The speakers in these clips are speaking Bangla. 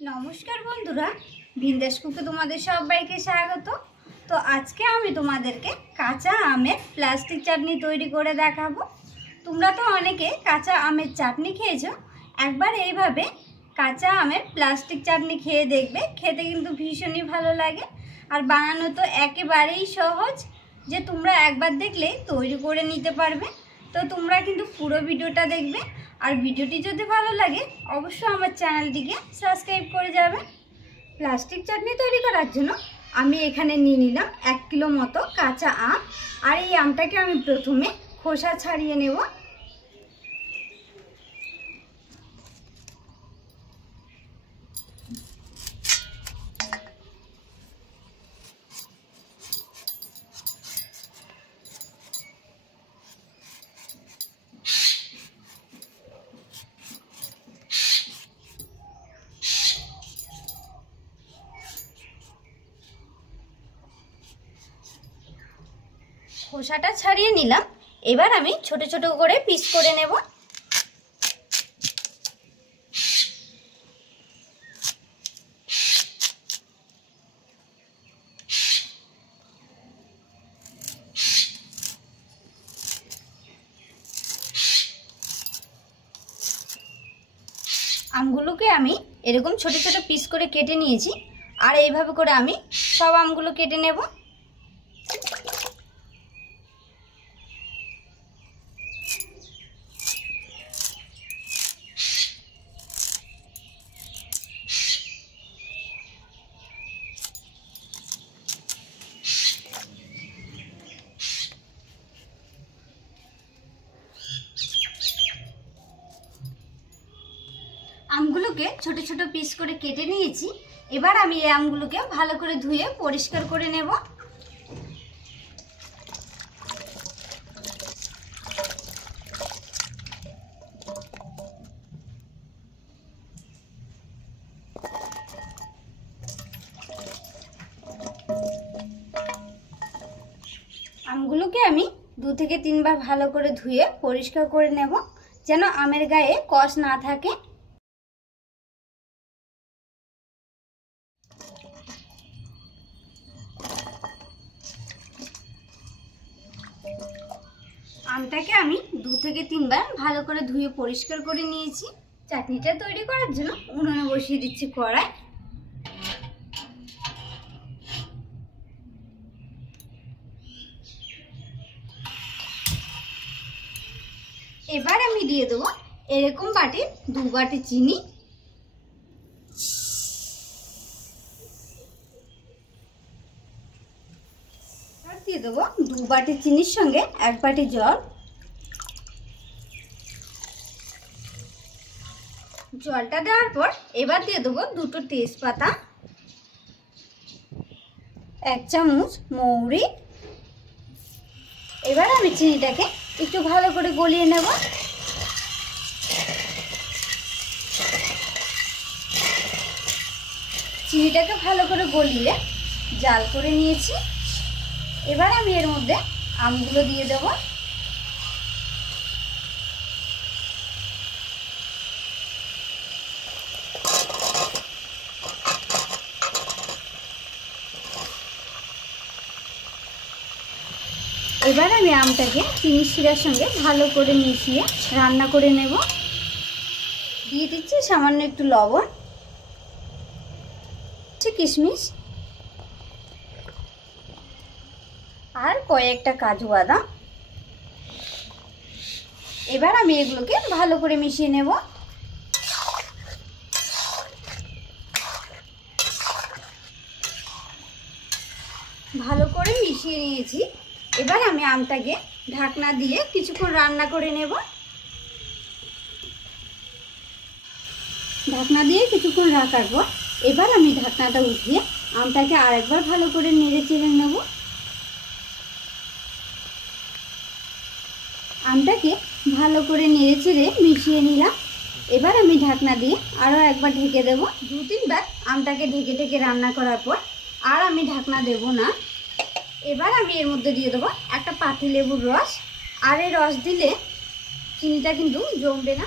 নমস্কার বন্ধুরা, বিন্দাস কুকে তোমাদের সবাইকে স্বাগত। তো আজকে আমি তোমাদেরকে কাঁচা আমের প্লাস্টিক চাটনি তৈরি করে দেখাবো। তোমরা তো অনেকে কাঁচা আমের চাটনি খেয়েছো, একবার এইভাবে কাঁচা আমের প্লাস্টিক চাটনি খেয়ে দেখবে, খেতে কিন্তু ভীষণই ভালো লাগে। আর বানানো তো একেবারেই সহজ, যে তোমরা একবার দেখলেই তৈরি করে নিতে পারবে। তো তোমরা কিন্তু পুরো ভিডিওটা দেখবে, আর ভিডিওটি যদি ভালো লাগে অবশ্যই আমার চ্যানেলটিকে সাবস্ক্রাইব করে যাবে। প্লাস্টিক চাটনি তৈরি করার জন্য আমি এখানে নিয়ে নিলাম 1 কিলো মতো কাঁচা আম। আর এই আমটাকে আমি প্রথমে খোসা ছাড়িয়ে নেব। খোসাটা ছাড়িয়ে নিলাম, এবার আমি ছোট ছোট করে পিস করে নেব। আমগুলোকে আমি এরকম ছোট ছোট পিস করে কেটে নিয়েছি, আর এইভাবে করে আমি সব আমগুলো কেটে নেব। আমগুলোকে ছোট ছোট পিস করে কেটে নিয়েছি, এবার আমি এই আমগুলোকে ভালো করে ধুয়ে পরিষ্কার করে নেব। আমগুলোকে আমি 2 থেকে 3 বার ভালো করে ধুয়ে পরিষ্কার করে নেব, যেন আমের গায়ে কষ না থাকে। আমটাকে আমি 2 থেকে 3 বার ভালো করে ধুয়ে পরিষ্কার করে নিয়েছি। চাটনিটা তৈরি করার জন্য উনুনে বসিয়ে দিচ্ছি কড়াই। এবার আমি দিয়ে দেবো এরকম বাটির 2 বাটি চিনি, আর দিয়ে দেবো 2 বাটি চিনির সঙ্গে 1 বাটি জল। জলটা দেওয়ার পর এবার দিয়ে দেবো 2টো তেজপাতা, 1 চামচ মৌরি। এবার আমি চিনিটাকে একটু ভালো করে গলিয়ে নেব। চিনিটাকে ভালো করে গলিয়ে জাল করে নিয়েছি। এবার আমি এর মধ্যে আমগুলো দিয়ে দেব। এবার আমি আমটাকে চিনি শিরার সঙ্গে ভালো করে মিশিয়ে রান্না করে নেব। দিয়ে দিচ্ছি সামান্য একটু লবণ, কিশমিশ আর কয়েকটা কাজু বাদাম। এবার আমি এগুলোকে ভালো করে মিশিয়ে নেব। ভালো করে মিশিয়ে নিয়েছি, এবার আমি আমটাকে ঢাকনা দিয়ে কিছুক্ষণ রান্না করে নেব। ঢাকনা দিয়ে কিছুক্ষণ রাখার পর এবার আমি ঢাকনাটা উঠিয়ে আমটাকে আরেকবার ভালো করে নেড়ে চেড়ে নেব। আমটাকে ভালো করে নেড়ে চেড়ে মিশিয়ে নিলাম। এবার আমি ঢাকনা দিয়ে আরও একবার ঢেকে দেব। 2-3 বার আমটাকে ঢেকে ঢেকে রান্না করার পর আর আমি ঢাকনা দেব না। এবার আমি এর মধ্যে দিয়ে দেবো একটা পাতিলেবুর রস। আর এই রস দিলে চিনিটা কিন্তু জমবে না।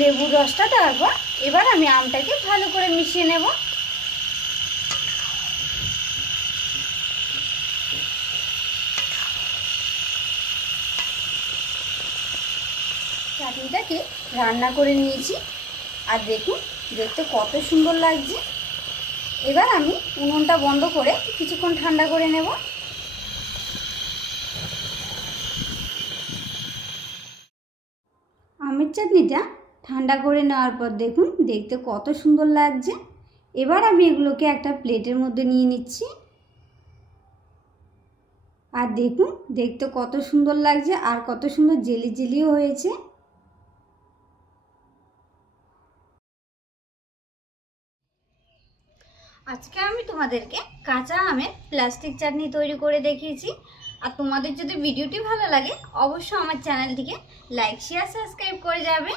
লেবুর রসটা দেওয়ার পর এবার আমি আমটাকে ভালো করে মিশিয়ে নেব। চাটনিটাকে রান্না করে নিয়েছি আর দেখুন দেখতে কত সুন্দর লাগছে। এবার আমি উনুনটা বন্ধ করে কিছুক্ষণ ঠান্ডা করে নেব। আমের চাটনিটা ঠান্ডা করে নেওয়ার পর দেখুন দেখতে কত সুন্দর লাগছে। এবার আমি এগুলোকে একটা প্লেটের মধ্যে নিয়ে নিচ্ছি। আর দেখুন দেখতে কত সুন্দর লাগছে আর কত সুন্দর জেলি জেলিও হয়েছে। আজকে আমি তোমাদেরকে কাঁচা আমের প্লাস্টিক চাটনি তৈরি করে দেখিয়েছি। আর তোমাদের যদি ভিডিওটি ভালো লাগে অবশ্যই আমার চ্যানেলটিকে লাইক শেয়ার সাবস্ক্রাইব করে যাবে।